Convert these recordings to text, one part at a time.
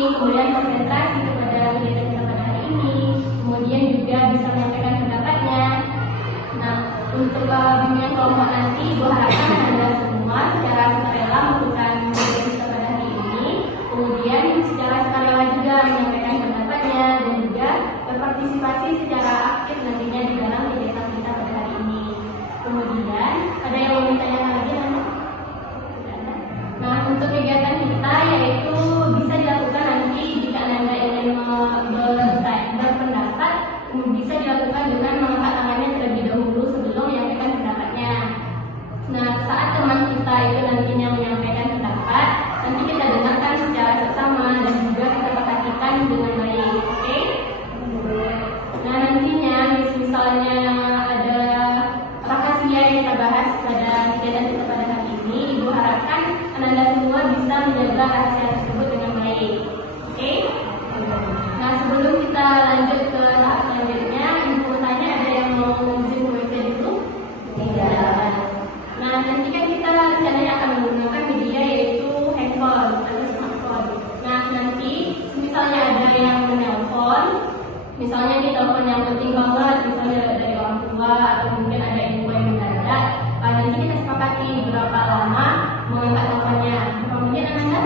kemudian konsentrasi kepada kegiatan kita pada hari ini, kemudian juga bisa menyampaikan pendapatnya. Nah, untuk bimbingan kelompok nanti, Ibu harapkan Anda semua secara sukarela melakukan kegiatan kita pada hari ini, kemudian secara sukarela juga menyampaikan pendapatnya dan juga berpartisipasi secara aktif nantinya di dalam kegiatan kita pada hari ini. Kemudian, ada yang mau ditanyakan lagi Anda? Nah, untuk kegiatan kita yaitu bisa dilakukan nanti jika Anda ingin berpendapat, bisa dilakukan dengan mengangkat tangannya terlebih dahulu sebelum menyampaikan pendapatnya. Nah, saat teman kita itu nantinya menyampaikan pendapat, nanti kita dengarkan secara seksama dan juga kita perhatikan dengan baik, oke? Nah, nantinya misalnya ada rahasia yang kita bahas pada kegiatan kita pada hari ini, Ibu harapkan Anda semua bisa menjaga rahasia tersebut dengan baik, oke? Nah, sebelum kita lanjut ke tahap selanjutnya, Ibu tanya ada yang mau izin WC dulu? Tidak. Nah, nanti kan kita rencananya akan menggunakan media yaitu handphone atau smartphone. Nah, nanti misalnya ada yang menelpon, misalnya di telepon yang penting banget, misalnya dari orang tua atau mungkin ada info yang mendadak, nanti kita sepakati berapa lama mengangkat teleponnya. Berapa menit Anda?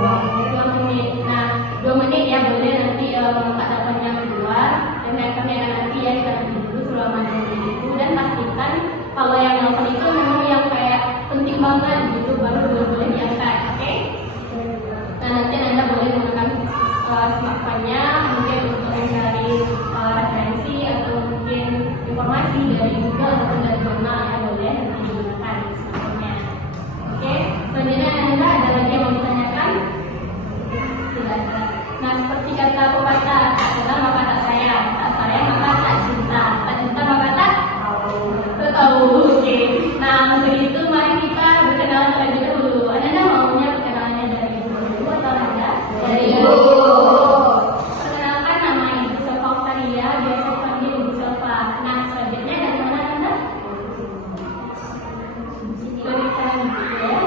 2 menit. Nah, 2 menit ya boleh nanti mengangkat teleponnya keluar dan handphonenya nanti ya kita nanti dulu selama 2 menit itu, dan pastikan kalau yang telepon itu memang yang kayak penting banget gitu baru boleh diangkat, oke? Nah, nanti Anda boleh menggunakan smartphone-nya mungkin untuk mencari referensi atau mungkin informasi dari Google atau dari jurnal yang boleh nanti digunakan smartphone-nya. Oke, selanjutnya Anda ada lagi yang mau ditanyakan? Tidak ada. Nah, seperti kata pepatah, tak kenal maka tak sayang, tak sayang maka tak cinta, tak cinta maka tak tahu. Oke. Nah, untuk itu mari kita berkenalan terlebih dahulu. Anda maunya perkenalannya dari Ibu dulu atau Anda? Dari Ibu. Perkenalkan, nama Ibu Selva Oktaria, biasa dipanggil Ibu Selva. Nah, selanjutnya dari mana Anda? Dari kanan ya.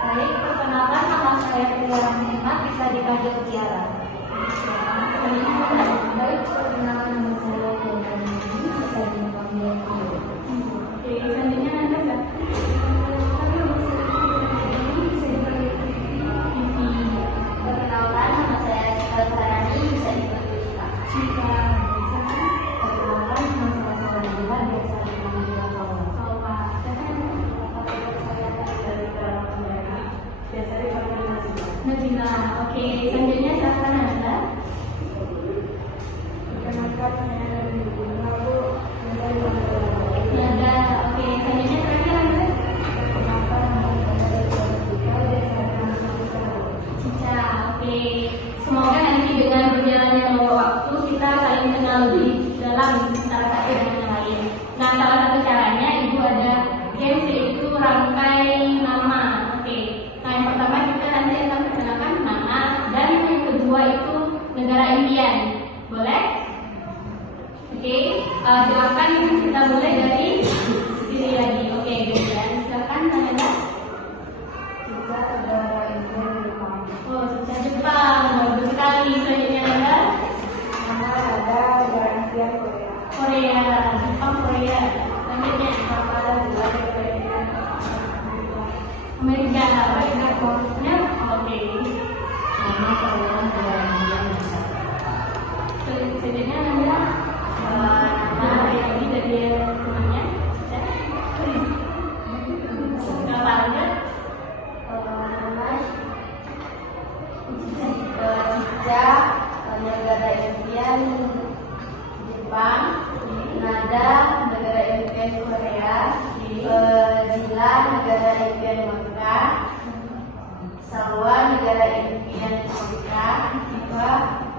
Baik, perkenalkan nama saya Tiara Mena, bisa dipanggil Tiara. Baik, perkenalkan nama saya Tiara Mena, bisa dipanggil Tiara. Oke, selanjutnya Anda bisa dipanggil Vivi. Perkenalkan nama saya Sita Sarani, bisa dipanggil Sita. Cika. Perkenalkan nama saya Salwa, biasa dipanggil Salwa. Salwa. Biasa dipanggil Nazila. Oke, selanjutnya silakan Anda. Perkenalkan saya dari Ibu Nabu, biasa dipanggil Nada. Oke, selanjutnya terakhir Anda. Perkenalkan nama saya dari Cica, biasa dipanggil Cica. Oke, semoga nanti dengan berjalannya waktu kita saling kenal lebih dalam antara satu dengan yang lain. Nah, salah satu caranya Ibu ada games yaitu rangkai nama. Oke, nah yang pertama kita nanti akan perkenalkan nama, dan yang kedua itu negara impian. Boleh? Oke, silakan kita mulai dari sini lagi. Oke, dan silakan Anda. Cica negara India Jepang. Oh, Cica Jepang, bagus sekali. Selanjutnya Anda. Nama ada negara Asia Korea. Korea, Jepang, Korea. Selanjutnya Nama ada juga Korea. Amerika. Maksudnya oke. Nama saya negara India. Selanjutnya Anda. Nama lagi dari temannya. Siapa Anda? Nama Cica negara impian Jepang, Nada negara impian Korea, Zila negara impian Mekah, Salwa negara impian Mekah, Siva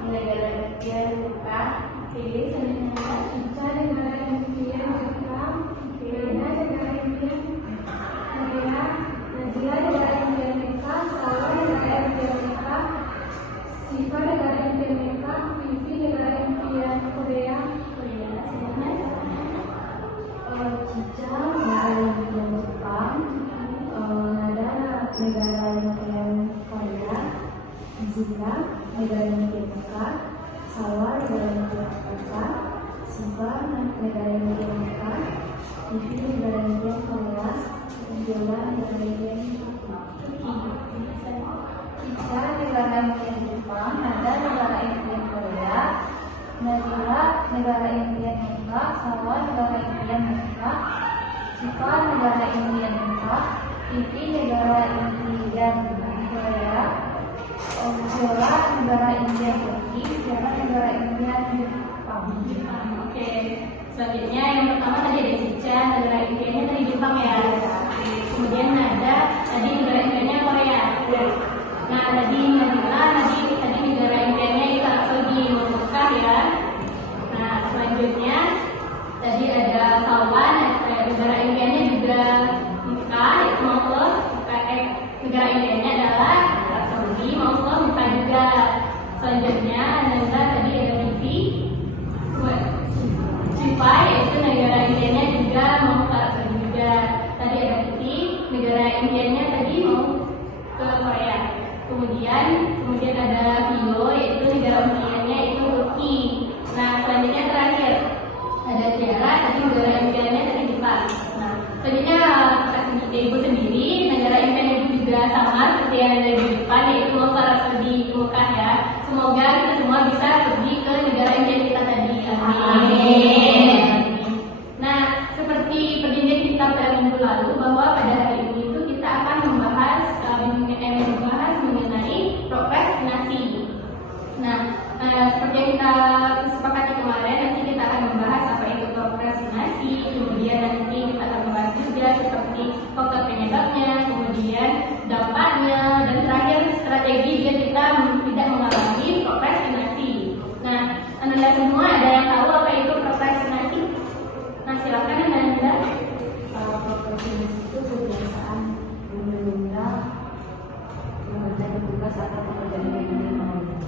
negara impian Mekah. Oke, selanjutnya Cica negara impian Jepang, Nada negara impian Korea, Nazila negara impian Mekah, Salwa negara impian Mekah, Siva negara impian Mekah, Vivi negara impian Korea. Selanjutnya Cica negara impian Jepang, Nada negara impian Korea, Zila negara impian Mekah, Salwa negara impian Mekah, Siva negara impian Mekah, Vivi negara impian Korea, Angela negara impian Ica negara impian Jepang, Nada negara impian Korea, Nazila negara impian Mekah, Salwa negara impian Mekah, Siva negara impian Mekah, Vivi negara impian Korea, Angela negara impian Turki, Tiara negara impian Jepang. Oke, selanjutnya yang pertama tadi ada Cica, negara impiannya tadi Jepang ya. Kemudian Nada, tadi negara impiannya Korea. Nah, tadi Nazila, tadi negara impiannya itu Arab Saudi, mau Mekah ya. Nah, selanjutnya tadi ada Salwa, negara impiannya juga Mekah, itu mau ke negara impiannya adalah Arab Saudi, mau ke Mekah juga. Selanjutnya Nanda tadi ada Vivi, Cipa yaitu negara impiannya juga mau ke Arab Saudi juga. Tadi ada Putih, negara impiannya tadi mau ke Korea. Kemudian ada Vio, yaitu negara impiannya itu Turki. Nah, selanjutnya terakhir ada Tiara, tadi negara impiannya tadi Jepang. Nah, selanjutnya Ibu sendiri negara impiannya juga sama seperti yang ada di depan, yaitu mau ke Arab Saudi, ke Mekah ya. Semoga kita semua bisa pergi ke negara impian kita tadi. Amin. Nah, seperti perjanjian kita pada minggu lalu bahwa pada hari ini itu kita akan membahas mengenai prokrastinasi. Nah, seperti yang kita sepakati kemarin, nanti kita akan membahas apa itu prokrastinasi, kemudian nanti kita akan membahas juga seperti faktor penyebabnya, kemudian dampaknya, dan terakhir strategi jika kita tidak mengalami prokrastinasi. Nah, Anda semua ada yang tahu apa itu prokrastinasi? Nah, silakan Anda. Prokrastinasi itu kebiasaan menunda mengerjakan tugas atau pekerjaan yang dilakukan.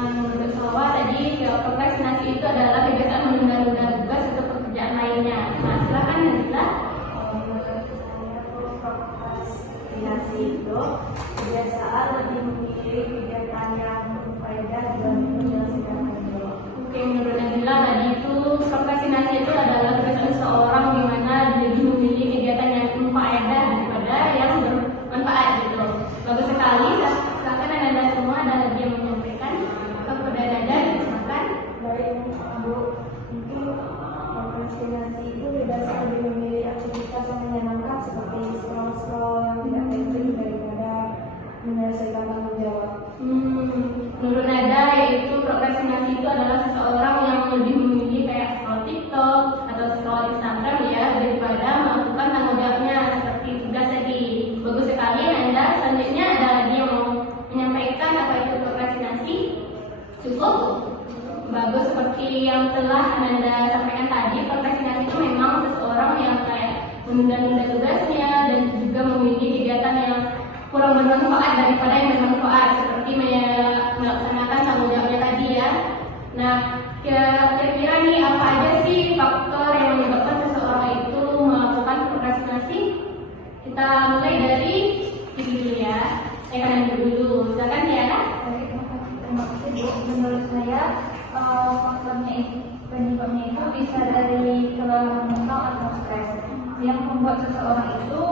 Menurut Salwa tadi prokrastinasi itu adalah kebiasaan menunda-nunda tugas atau pekerjaan lainnya. Nah, silakan Nazila. Prokrastinasi itu kebiasaan lebih memilih kegiatan yang berfaedah dibanding menyelesaikan tanggung. Oke, menurut Nazila tadi itu prokrastinasi itu adalah kebiasaan seorang di mana lebih memilih kegiatan yang berfaedah daripada yang bermanfaat gitu. Bagus sekali. Silakan Anda semua ada lagi yang menyampaikan kepada Nada, silakan. Baik, Bu. Mungkin prokrastinasi itu biasanya lebih memilih aktivitas yang menyenangkan seperti scroll-scroll yang tidak penting daripada menyelesaikan tanggung jawab. Menurut Nada yaitu prokrastinasi itu adalah seseorang yang lebih memilih kayak scroll TikTok atau scroll Instagram ya daripada melakukan tanggung jawabnya seperti tugas tadi. Bagus sekali Nada. Selanjutnya ada lagi yang mau menyampaikan apa itu prokrastinasi? Cukup? Bagus, seperti yang telah Nanda sampaikan tadi, prokrastinasi itu memang seseorang yang kayak menunda-nunda tugasnya dan juga memiliki kegiatan yang kurang bermanfaat daripada yang bermanfaat seperti melaksanakan tanggung jawabnya tadi ya. Nah, kira-kira nih apa aja sih faktor yang menyebabkan seseorang itu melakukan prokrastinasi? Kita mulai dari Vivi dulu ya. Saya akan dulu. Silakan ya. Terima kasih, Bu. Menurut saya penyebabnya itu bisa dari kelelahan mental atau stres yang membuat seseorang itu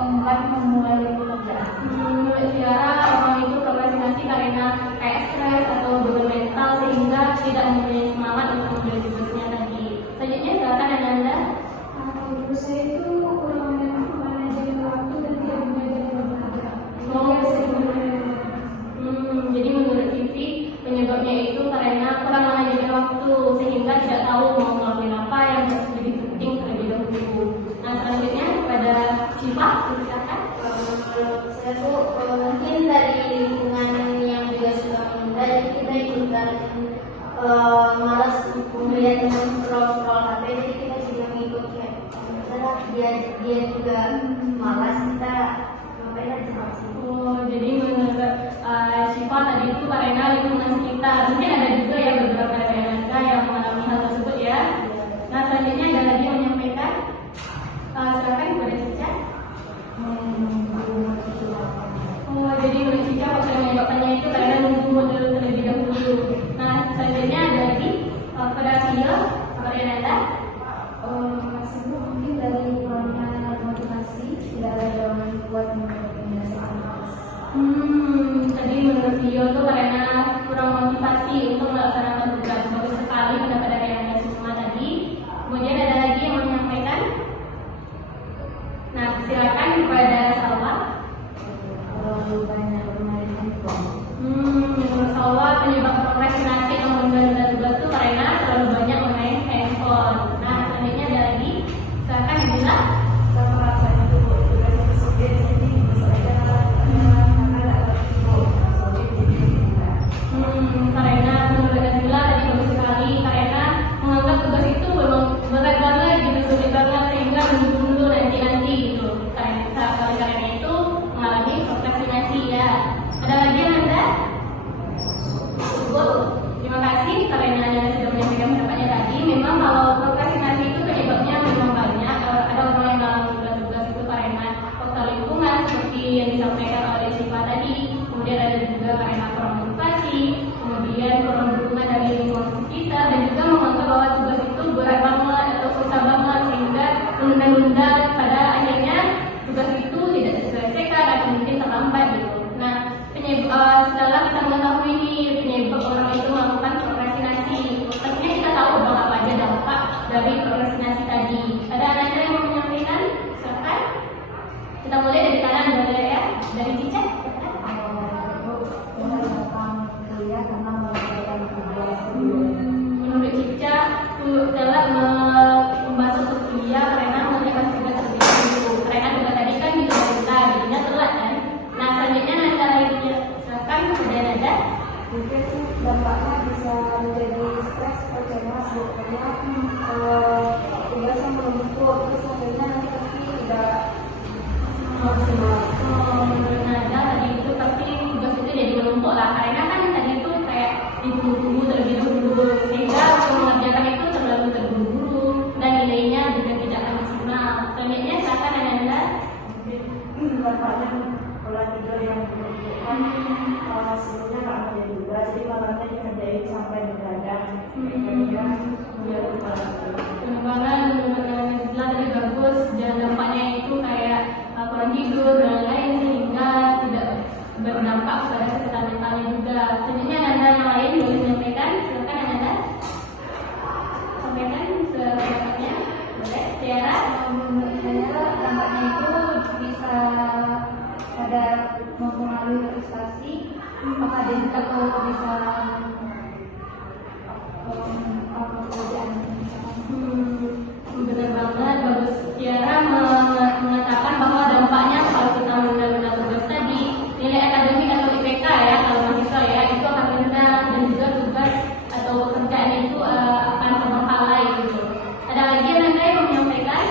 enggan memulai pekerjaan. Menurut Tiara, orang itu prokrastinasi karena kayak stres atau beban mental sehingga tidak mempunyai semangat untuk memulai tugasnya tadi. Selanjutnya silakan Ananda. Menurut saya itu kurang manajemen waktu dan tidak belajar bekerja. Jadi menurut Vivi penyebabnya itu karena kurang manajemen waktu sehingga tidak tahu mau melakukan apa yang lebih penting terlebih dahulu. Nah, selanjutnya kepada Cipa, silakan. Menurut saya tuh mungkin dari lingkungan yang juga sudah menunda, jadi kita ikutan malas melihat teman scroll HP, jadi kita juga ngikut kayak dia juga malas, kita ngapain aja. Jadi menurut Syifa tadi itu karena lingkungan sekitar. Mungkin ada juga ya beberapa dari Anda yang mengalami hal tersebut ya. Nah, selanjutnya ada lagi yang menyampaikan. Silakan kepada Cica. Jadi menurut Cica faktor yang menyebabkannya itu karena nunggu Tadi menurut Vio tuh karena kurang motivasi untuk melaksanakan tugas. Bagus sekali pendapat dari Anda semua tadi. Kemudian ada lagi yang mau menyampaikan? Nah, silakan kepada Salwa. Banyak bermain handphone. Menurut Salwa penyebab prokrastinasi atau menunda tugas itu karena terlalu banyak bermain handphone. Nah, selanjutnya ada lagi. Silakan Ibu. Saya merasa itu tugas yang sulit, jadi misalnya karena ada sibuk, sulit jadi tidak. Karena menurut Nazila tadi bagus sekali karena menganggap tugas itu memang berat banget gitu, sulit banget sehingga menunggu nanti gitu. Karena itu mengalami prokrastinasi ya. Ada lagi yang Anda? Cukup. Terima kasih karena Anda sudah menyampaikan pendapatnya tadi. Memang kalau prokrastinasi itu penyebabnya memang banyak. Ada orang yang mengalami tugas itu karena faktor lingkungan seperti yang disampaikan oleh Syifa tadi. Kemudian ada juga karena kurang motivasi, kemudian kurang dukungan dari lingkungan sekitar, dan juga menganggap bahwa tugas itu berat banget atau susah banget sehingga menunda-nunda, pada akhirnya tugas itu tidak diselesaikan atau mungkin terlambat gitu. Nah, setelah kita mengetahui ini penyebab orang itu melakukan prokrastinasi, pastinya kita tahu dong apa aja dampak dari prokrastinasi tadi. Ada anak yang mau menyampaikan? Silakan. Kita mulai dari kanan boleh ya, dari Cica. Kuliah karena melakukan tugas. Menurut Cica dalam membahas untuk kuliah karena mengerjakan tugas terlebih dahulu. Karena tugas tadi kan di kita jadinya telat kan. Nah, selanjutnya Nada lainnya. Silakan kepada Nada. Mungkin dampaknya bisa menjadi stres atau cemas karena tugas yang menumpuk, terus hasilnya nanti pasti tidak maksimal. Menurut Nada tadi itu pasti tugas itu jadi menumpuk lah. Karena kan tadi itu kayak ditunggu-tunggu terlebih dahulu sehingga mengerjakan itu terlalu terburu-buru dan nilainya juga tidak maksimal. Selanjutnya silakan Nada. Dampaknya pola tidur yang menentukan sebelumnya nggak menjadi juga, jadi malamnya dikerjain sampai begadang, kemudian lupa lagi. Penerbangan menurut Nazila tadi bagus, dan dampaknya itu kayak kurang tidur dan lain sehingga tidak berdampak pada kesehatan mentalnya juga. Selanjutnya Nanda yang lain boleh menyampaikan, silakan Nanda sampaikan pendapatnya. Boleh, Tiara. Menurut saya dampaknya itu bisa pada mempengaruhi prestasi, akademik atau bisa pekerjaan. Benar banget, bagus. Tiara mengatakan bahwa dampaknya kalau kita menunda tugas tadi, nilai akademik atau IPK ya, kalau mahasiswa ya, itu akan rendah dan juga tugas atau pekerjaan itu akan terbengkalai gitu. Ada lagi yang Anda yang mau menyampaikan?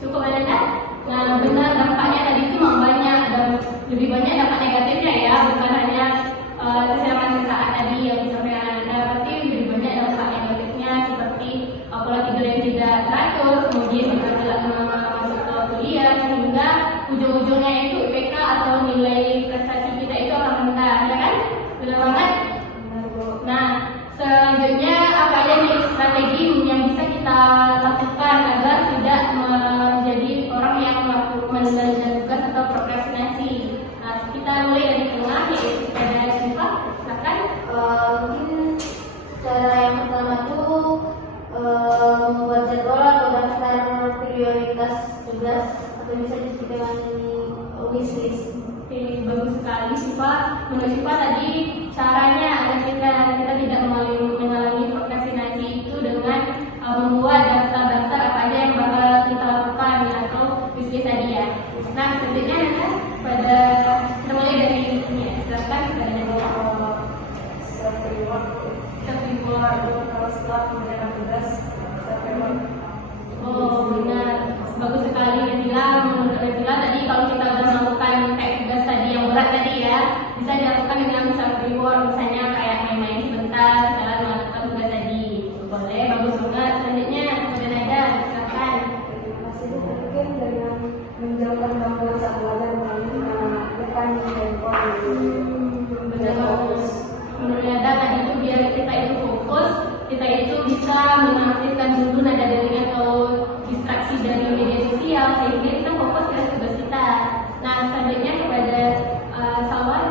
Cukup Anda? Nah, benar dampaknya tadi itu memang banyak dan lebih banyak dampak negatifnya ya, bukan hanya kesiapan sesaat tadi yang disampaikan Anda, berarti lebih banyak dampak negatifnya seperti pola tidur yang tidak teratur, kemudian juga tidak masuk ke kuliah sehingga ujung-ujungnya itu IPK atau nilai prestasi kita itu akan rendah, ya kan? Benar banget? Nah, selanjutnya apa aja nih strategi yang bisa kita lakukan agar tidak menjadi orang yang menunda tugas atau prokrastinasi? Nah, kita mulai dari tengah yaitu pada Syifa. Silakan. Mungkin cara yang pertama tuh membuat jadwal atau daftar prioritas tugas atau bisa disebut dengan wishlist. Oke, bagus sekali Syifa. Menurut Syifa tadi caranya agar kita tidak mengalami prokrastinasi itu dengan membuat daftar-daftar apa aja yang bakal kita lakukan atau wishlist tadi ya. Nah, selanjutnya pada kita mulai dari ini ya. Silakan pada Self-reward kalau setelah mengerjakan tugas, self-reward. Oh benar, bagus sekali Nazila. Menurut Nazila tadi kalau kita udah melakukan kayak tugas tadi yang berat tadi ya, bisa dilakukan dengan self reward, misalnya kayak main-main sebentar setelah melakukan tugas tadi. Boleh, bagus banget. Selanjutnya kemudian ada, silakan. Masih mungkin dengan menjauhkan gangguan saat belajar menekan handphone. Benar bagus. Menurut Nada tadi itu biar kita itu fokus, kita itu bisa mengaktifkan dulu nada dering atau distraksi dari media sosial sehingga kita fokus ke tugas kita. Nah, selanjutnya kepada Salwa.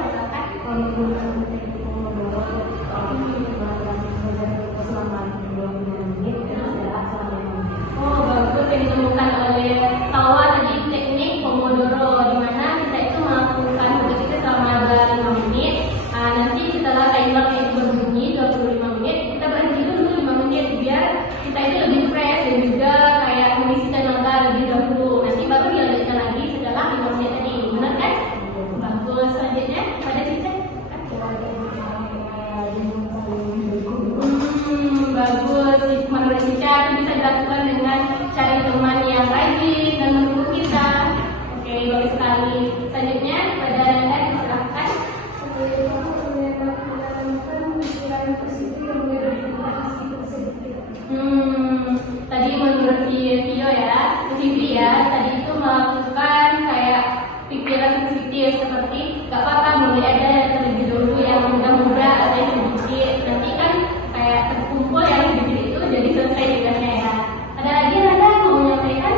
Tadi menurut Tio ya, Vivi ya, tadi itu melakukan kayak pikiran positif seperti gak apa-apa mulai aja terlebih dahulu yang mudah-mudah ada yang sedikit, nanti kan kayak terkumpul yang sedikit itu jadi selesai tugasnya ya. Ada lagi Rada yang mau menyampaikan?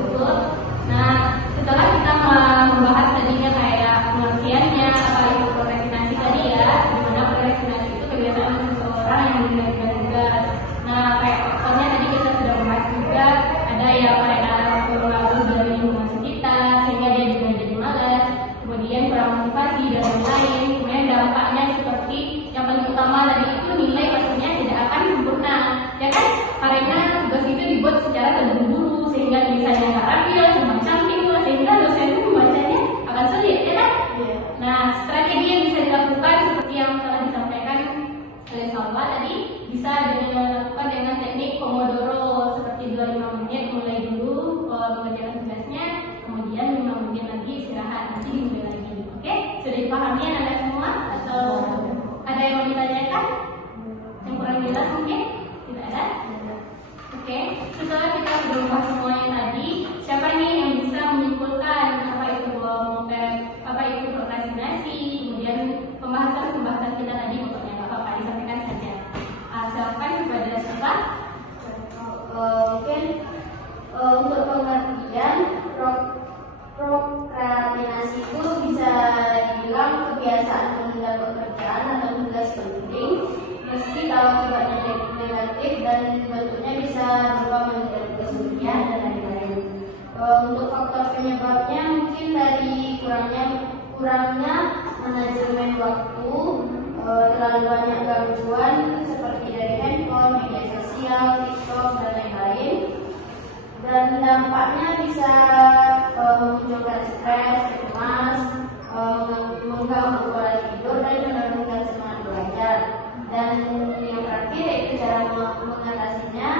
Betul. Nah, setelah kita membahas tadinya kayak pengertiannya, apa itu prokrastinasi tadi ya, dimana prokrastinasi itu kebiasaan seseorang yang meninggalkan tugas. Nah, kayak faktornya tadi kita sudah bahas juga, ada yang mereka pengaruh dari lingkungan sekitar sehingga dia juga jadi malas, kemudian kurang motivasi dan lain-lain. Kemudian dampaknya seperti yang paling utama tadi itu nilai pastinya tidak akan sempurna, ya kan? Karena tugas itu dibuat secara terburu-buru sehingga tulisannya nggak rapi, cuma cantik lah, sehingga dosen itu membacanya akan sulit, ya kan? Nah, strategi yang bisa dilakukan seperti yang telah disampaikan oleh Salwa tadi bisa dilakukan dengan teknik Pomodoro seperti 25 menit mulai dulu mengerjakan tugasnya, kemudian 5 menit lagi istirahat, nanti dimulai lagi. Oke, sudah dipahami Anda semua atau ada yang mau ditanyakan? Yang kurang jelas mungkin? Tidak ada? Oke, setelah kita sudah bahas semua yang tadi, siapa nih yang bisa menyimpulkan apa itu prokrastinasi, kemudian pembahasan kita tadi pokoknya nggak apa-apa disampaikan saja. Silakan kepada siapa? Mungkin untuk pengertian prokrastinasi itu bisa dibilang kebiasaan menunda pekerjaan atau tugas penting meski tahu akibatnya negatif dan bentuknya bisa berupa menunda tugas ujian dan lain-lain. Untuk faktor penyebabnya mungkin dari kurangnya manajemen waktu, terlalu banyak gangguan seperti dari handphone, media sosial, TikTok dan lain-lain. Dan dampaknya bisa memunculkan stres, cemas, mengganggu pola tidur dan menurunkan semangat belajar. Dan yang terakhir yaitu cara mengatasinya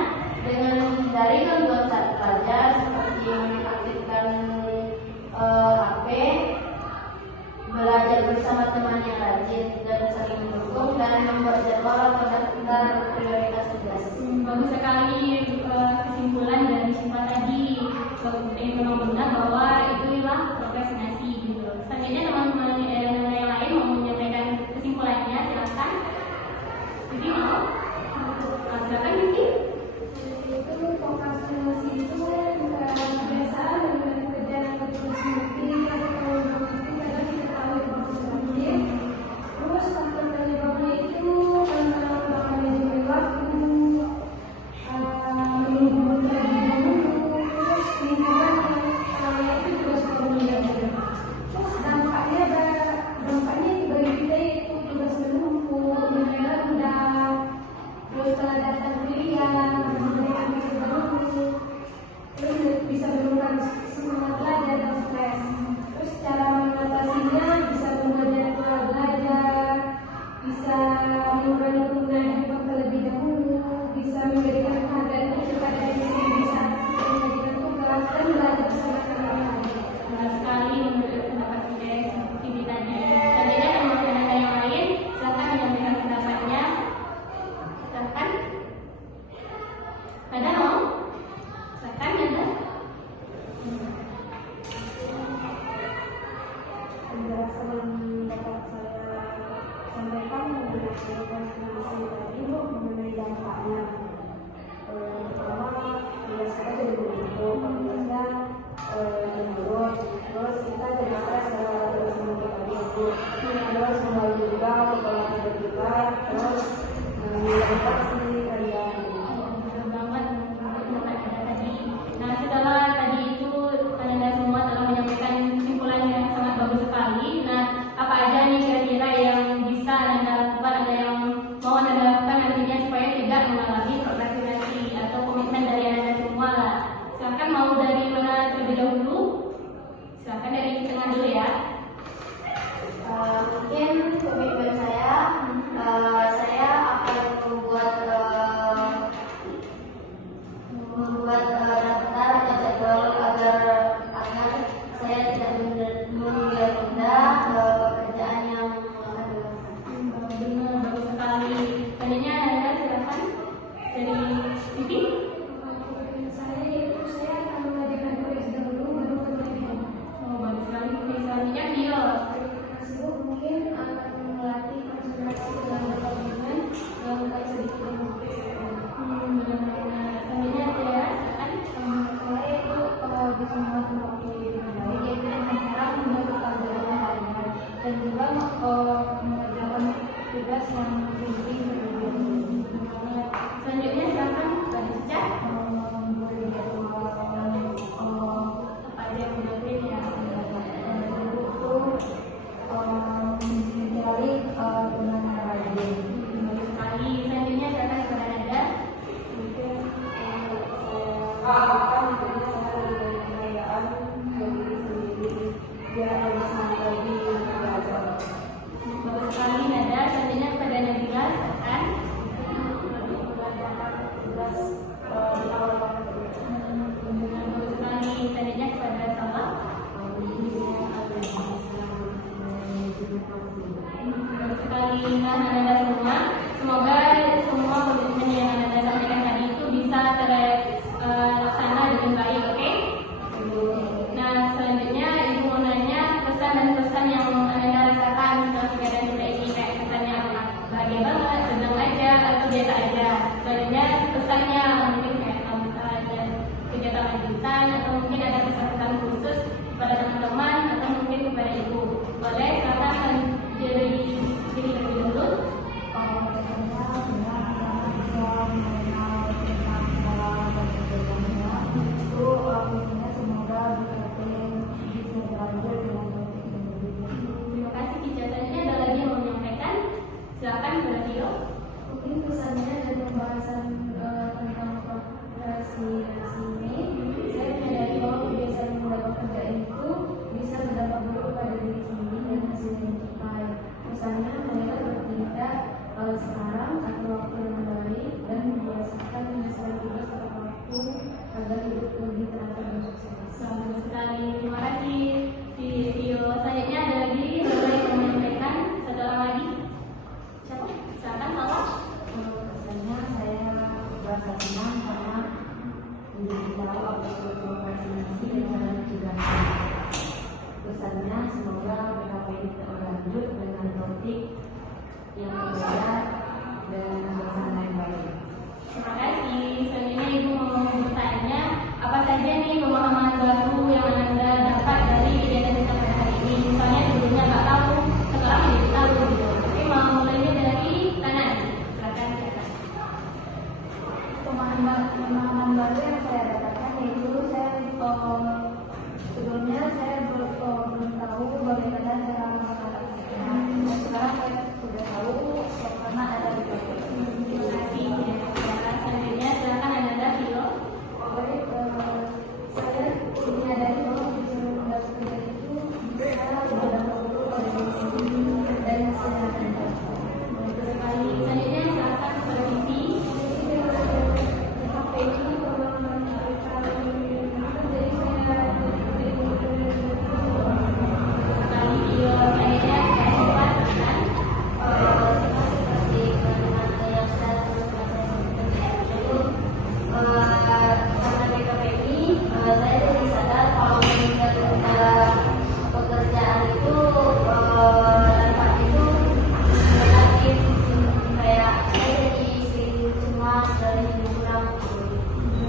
dengan menghindari gangguan saat belajar seperti mengaktifkan HP, belajar bersama teman yang rajin dan saling mendukung, dan membuat jadwal atau daftar prioritas tugas. Bagus sekali kesimpulan dari Syifa tadi. Memang benar bahwa itulah prokrastinasi gitu. Selanjutnya teman-teman yang lain mau menyampaikan kesimpulannya, silakan. Jadi mau? Silakan Vicky. Itu prokrastinasi itu kebiasaan dengan kerjaan yang berfungsi atau kadang kita tahu itu terus faktor penyebabnya itu karena manajemen waktu, menunggu terlebih dahulu, terus lingkungan yang itu juga sudah mengganggu. Terus dampaknya itu bagi kita itu tugas menumpuk, mengira rendah, terus setelah datang kuliah mereka bisa dahulu, terus bisa menurunkan semangat belajar dan stres. Terus cara mengatasinya bisa membuat jadwal belajar, bisa mengurangi penggunaan handphone terlebih dahulu, bisa memberikan penghargaan kepada diri sendiri, bisa mengerjakan tugas dan belajar bersama teman-teman. Benar sekali menurut pendapat kita seperti ditanya. Selanjutnya teman-teman yang lain silakan menyampaikan pendapatnya. Silakan. Ada mau? Silakan ada. Penjelasan yang dapat saya sampaikan mengenai prokrastinasi tadi mengenai dampaknya. Pertama, tugas kita jadi menumpuk, tugasnya menurun, terus kita jadi stres karena terus menuntut tadi itu, terus kembali juga pola tidur kita, terus mengurangi kerjaan. Benar banget untuk pendapat kita tadi. Nah, setelah tadi itu Anda semua telah menyampaikan kesimpulan yang sangat bagus sekali. Nah, apa aja nih kira-kira yang bisa Anda lakukan, ada yang mau Anda lakukan nantinya supaya tidak mengalami prokrastinasi atau komitmen dari Anda semua lah. Silakan mau dari mana terlebih dahulu? Silakan dari tengah dulu ya. Mungkin komitmen saya akan membuat dan juga mengerjakan tugas yang penting. Selanjutnya silakan Mbak Cica. Apa aja yang penting ya? Mencari dengan rajin. Bagus sekali. Selanjutnya silakan kepada Nada. Mungkin saya lebih kekayaan dari diri sendiri biar lebih semangat lagi belajar. Bagus sekali Nada. Selanjutnya kepada Nabila silakan. Mengerjakan tugas di awal-awal. Bagus sekali. Selanjutnya kepada Salma. Bagus sekali. Nah, Nada semua. Semoga semua komitmen yang Nada sampaikan tadi itu bisa terlaksana dengan baik, oke? Nah, selanjutnya Ibu mau nanya pesan dan pesan yang Anda rasakan setelah kegiatan kita ini, kayak pesannya apa? Bahagia banget, senang aja, atau biasa aja. Selanjutnya pesannya mungkin kayak ada kegiatan lanjutan, atau mungkin ada pesan-pesan khusus kepada teman-teman, atau mungkin kepada Ibu. Boleh silakan dari diri terlebih dulu. Terima kasih Cica. Selanjutnya ada lagi yang mau menyampaikan? Silakan kepada Tio. Mungkin pesannya dari pembahasan tentang kooperasi ini, saya menyadari bahwa kebiasaan memulai pekerjaan itu bisa berdampak buruk pada diri sendiri dan hasil yang dicapai. Pesannya adalah bertindak sekarang atau waktu yang baik dan membiasakan menyelesaikan tugas tepat waktu agar hidup lebih teratur dan sukses. Bagus sekali. Terima kasih Tio. Selanjutnya ada lagi yang mau menyampaikan. Satu orang lagi. Siapa? Silakan Salma. Pesannya saya merasa senang karena menjadi tahu apa itu prokrastinasi dan cara mencegahnya. Pesannya semoga PKP ini berlanjut dengan topik yang berbeda dan suasana yang baik. Terima kasih. Selanjutnya Ibu mau bertanya, apa saja nih pemahaman baru yang Anda dapat dari kegiatan kita pada hari ini? Misalnya sebelumnya nggak tahu, sekarang jadi tahu gitu. Tapi mau mulainya dari kanan. Silakan. Pemahaman baru yang saya dapatkan yaitu saya sebelumnya saya belum tahu bagaimana cara mengatasinya. Sekarang saya sudah tahu karena ada di Terima kasih. Selanjutnya silakan Anda Tio. saya menyadari bahwa disuruh mendapat kerja itu bisa berdampak buruk pada diri sendiri dan kesehatan. Bagus sekali. Selanjutnya silakan kepada Vivi. Sekali Tio. Selanjutnya kepada Siva. Silakan. Seperti bagaimana yang saya itu karena PKP ini saya jadi sadar kalau mengingat pekerjaan itu dapat itu negatif, kayak saya jadi sering cemas dari kurang.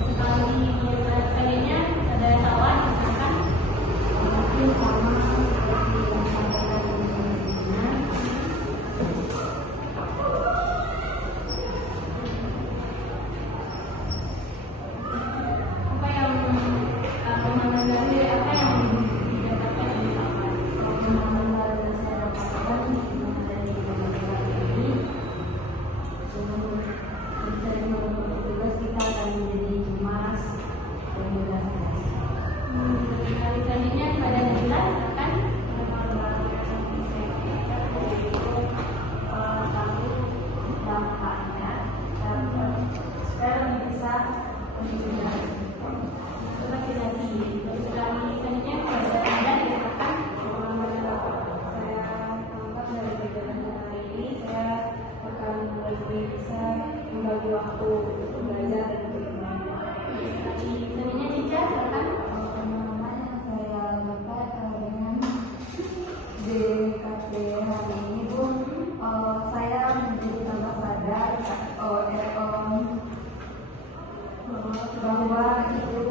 Sekali. Selanjutnya ada Salma. Silakan. Mungkin sama seperti yang disampaikan sebelumnya. Apa yang pemahaman baru apa yang didapatkan dari Salma? Pengalaman baru yang saya dapatkan dari pembelajaran ini, sebelum mencari tugas kita akan menjadi cemas dan mudah stres. Selanjutnya kepada Nabila. Silakan. Dampaknya supaya lebih bisa mencegah. Terima kasih. Bagus sekali. Selanjutnya kepada Anda. Silakan. Saya tangkap dari kegiatan hari ini, saya akan lebih bisa membagi waktu untuk belajar dan beribadah. Selanjutnya Cica. Silakan. Pengalaman yang saya dapat dengan DKP hari ini pun saya menjadi tambah sadar bahwa itu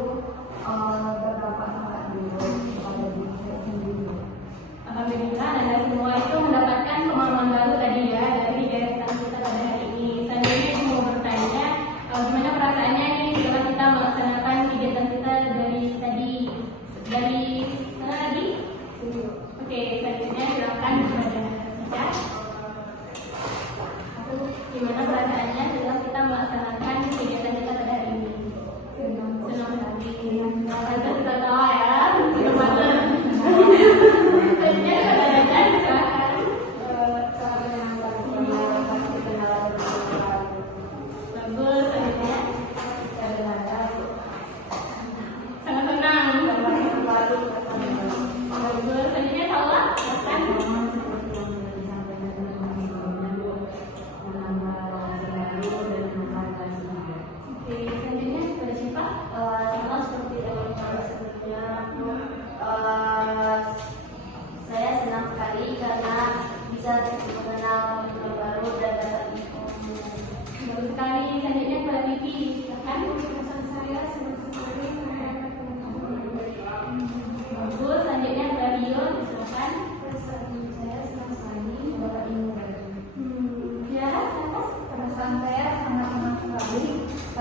berdampak sangat buruk pada diri saya sendiri. Alhamdulillah Anda semua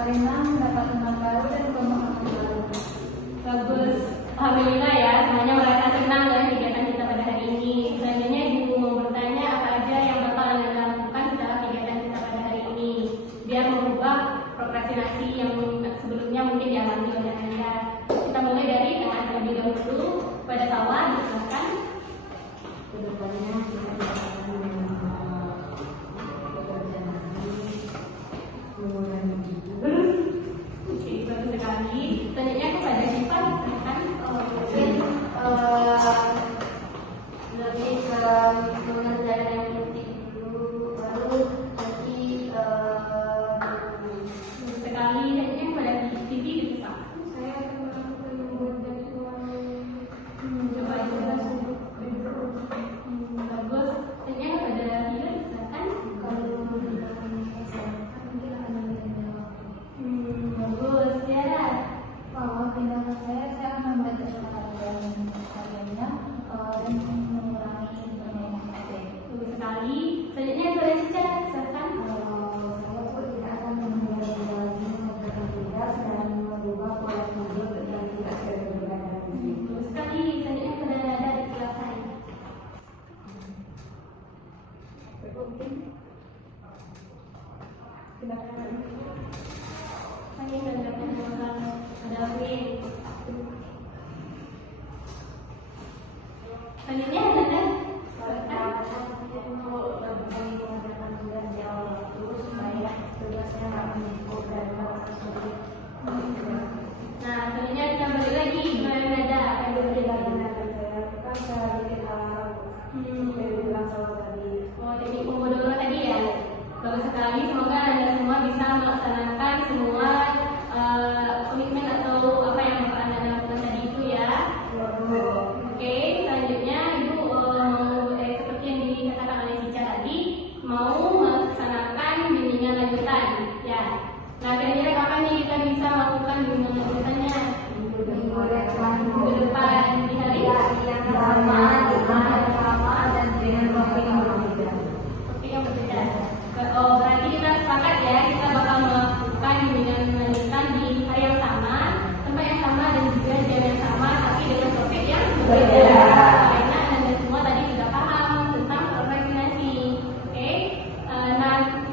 karena mendapat teman baru dan pemahaman baru. Bagus. Alhamdulillah ya, semuanya merasa senang dengan kegiatan kita pada hari ini. Selanjutnya Ibu mau bertanya apa aja yang bakal Anda lakukan setelah kegiatan kita pada hari ini, biar mengubah prokrastinasi yang sebelumnya mungkin dialami oleh Anda. Kita mulai dari teman terlebih dahulu pada Salwa, silakan. Kedepannya kita akan bekerja lagi, mengurangi tidur. Oke, bagus sekali. Selanjutnya kepada Syifa, silakan. Mungkin lebih ke mengerjakan yang penting dulu, baru nanti Bagus sekali. Selanjutnya kepada TV bisa. Saya akan melakukan membuat jadwal Coba coba bagus. Selanjutnya kepada Hilal, silakan. Bagus. Tiara. Kalau tindakan saya akan membaca karyanya dan mengurangi permainan HP. Bagus sekali. Selanjutnya kepada Cica, silakan. saya pun tidak akan menghindari lagi mengerjakan tugas dan mengubah pola tidur yang tidak saya berikan lagi. Bagus sekali. Selanjutnya kepada Nada, silakan. Saya dan dapat mengulang ada Win. Selanjutnya Nada, silakan. Nah, selanjutnya kita balik lagi kepada Nada. Apa yang Oh, teknik Pomodoro tadi ya. Bagus sekali. Semoga Anda semua bisa melaksanakan semua komitmen atau apa yang Bapak Anda lakukan tadi itu ya. Oke, selanjutnya Ibu seperti yang dikatakan oleh Cica tadi, mau melaksanakan bimbingan lanjutan ya. Nah, kira-kira kapan nih kita bisa melakukan bimbingan lanjutannya? Minggu depan di hari yang sama dan dengan topik yang berbeda. Oh, berarti kita sepakat ya, kita bakal melakukan bimbingan lanjutan di hari yang sama, tempat yang sama dan juga jam yang sama, tapi dengan topik yang berbeda. Karena Anda semua tadi sudah paham tentang prokrastinasi. Oke, nah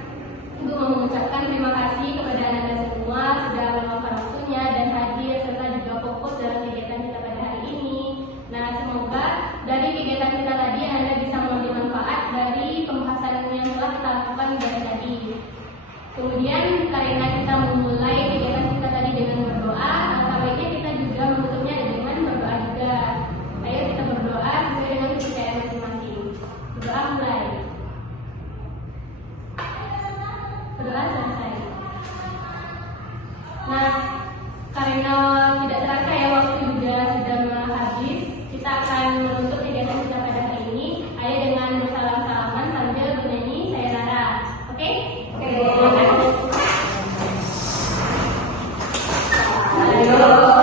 Ibu mau mengucapkan terima kasih kepada Anda semua sudah meluangkan waktunya dan hadir serta juga fokus dalam kegiatan kita pada hari ini. Nah, semoga dari kegiatan kita tadi Anda bisa mengambil manfaat dari pembahasan yang telah kita lakukan dari tadi. Kemudian karena kita memulai kegiatan kita tadi dengan berdoa, maka baiknya kita juga menutupnya dengan berdoa juga. Ayo kita berdoa sesuai dengan kepercayaan masing-masing. Berdoa mulai. Berdoa selesai. Nah, karena tidak terasa ya waktu juga sudah habis, kita akan menutup kegiatan kita pada hari ini. Ayo dengan bersalam-salaman sambil bernyanyi Saya Rara. Oke? Oke. Ayo.